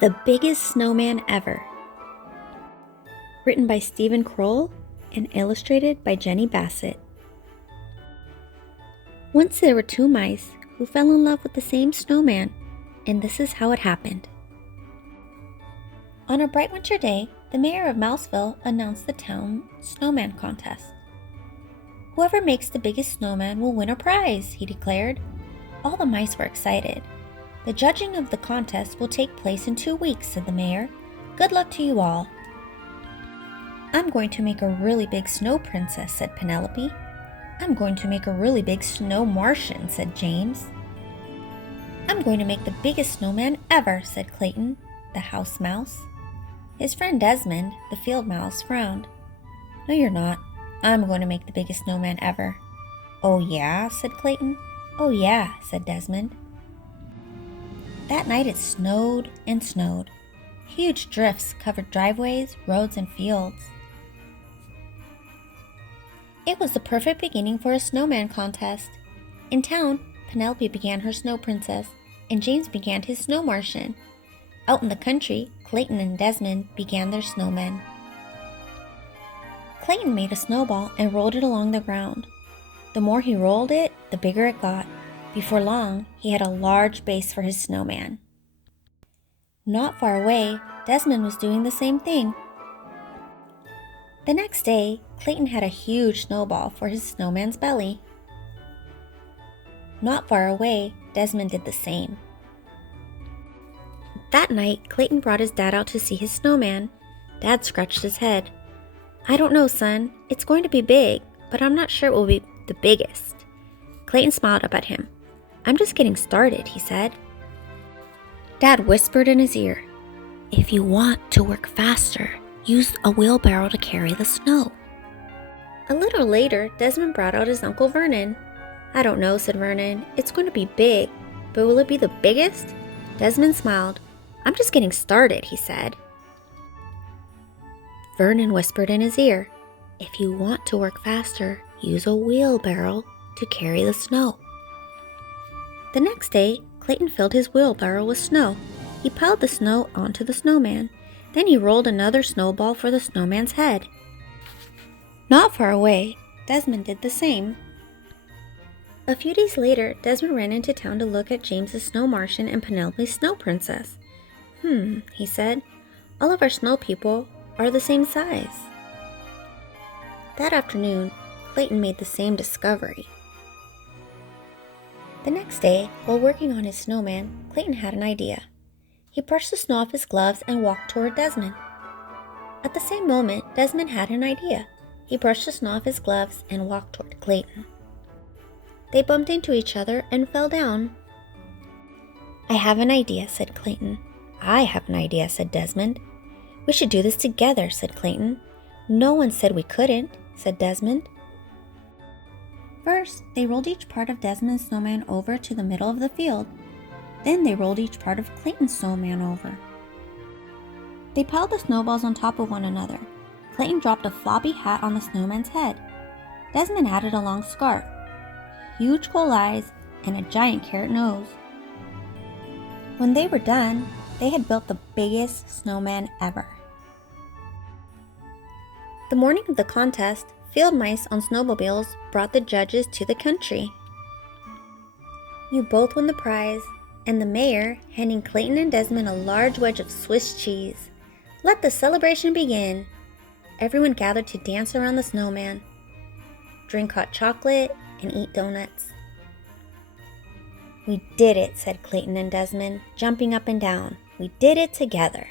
The Biggest Snowman Ever. Written by Kroll and illustrated by Jeni Bassett. Once there were two mice who fell in love with the same snowman, and this is how it happened. On a bright winter day, the mayor of Mouseville announced the town snowman contest. Whoever makes the biggest snowman will win a prize, he declared. All the mice were excited. The judging of the contest will take place in 2 weeks, said the mayor. Good luck to you all. I'm going to make a really big snow princess, said Penelope. I'm going to make a really big snow Martian, said James. I'm going to make the biggest snowman ever, said Clayton, the house mouse. His friend Desmond, the field mouse, frowned. No, you're not. I'm going to make the biggest snowman ever. Oh, yeah, said Clayton. Oh, yeah, said Desmond. That night it snowed and snowed. Huge drifts covered driveways, roads, and fields. It was the perfect beginning for a snowman contest. In town, Penelope began her snow princess, and James began his snow Martian. Out in the country, Clayton and Desmond began their snowmen. Clayton made a snowball and rolled it along the ground. The more he rolled it, the bigger it got. Before long, he had a large base for his snowman. Not far away, Desmond was doing the same thing. The next day, Clayton had a huge snowball for his snowman's belly. Not far away, Desmond did the same. That night, Clayton brought his dad out to see his snowman. Dad scratched his head. I don't know, son. It's going to be big, but I'm not sure it will be the biggest. Clayton smiled up at him. I'm just getting started, he said. Dad whispered in his ear, If you want to work faster, use a wheelbarrow to carry the snow. A little later, Desmond brought out his Uncle Vernon. I don't know, said Vernon. It's going to be big, but will it be the biggest? Desmond smiled. I'm just getting started, he said. Vernon whispered in his ear, If you want to work faster, use a wheelbarrow to carry the snow. The next day, Clayton filled his wheelbarrow with snow. He piled the snow onto the snowman. Then he rolled another snowball for the snowman's head. Not far away, Desmond did the same. A few days later, Desmond ran into town to look at James's snow Martian and Penelope's snow princess. He said, all of our snow people are the same size. That afternoon, Clayton made the same discovery. The next day, while working on his snowman, Clayton had an idea. He brushed the snow off his gloves and walked toward Desmond. At the same moment, Desmond had an idea. He brushed the snow off his gloves and walked toward Clayton. They bumped into each other and fell down. I have an idea, said Clayton. I have an idea, said Desmond. We should do this together, said Clayton. No one said we couldn't, said Desmond. First, they rolled each part of Desmond's snowman over to the middle of the field. Then they rolled each part of Clayton's snowman over. They piled the snowballs on top of one another. Clayton dropped a floppy hat on the snowman's head. Desmond added a long scarf, huge coal eyes, and a giant carrot nose. When they were done, they had built the biggest snowman ever. The morning of the contest, field mice on snowmobiles brought the judges to the country. You both won the prize, and the mayor handing Clayton and Desmond a large wedge of Swiss cheese. Let the celebration begin. Everyone gathered to dance around the snowman, drink hot chocolate, and eat donuts. We did it, said Clayton and Desmond, jumping up and down. We did it together.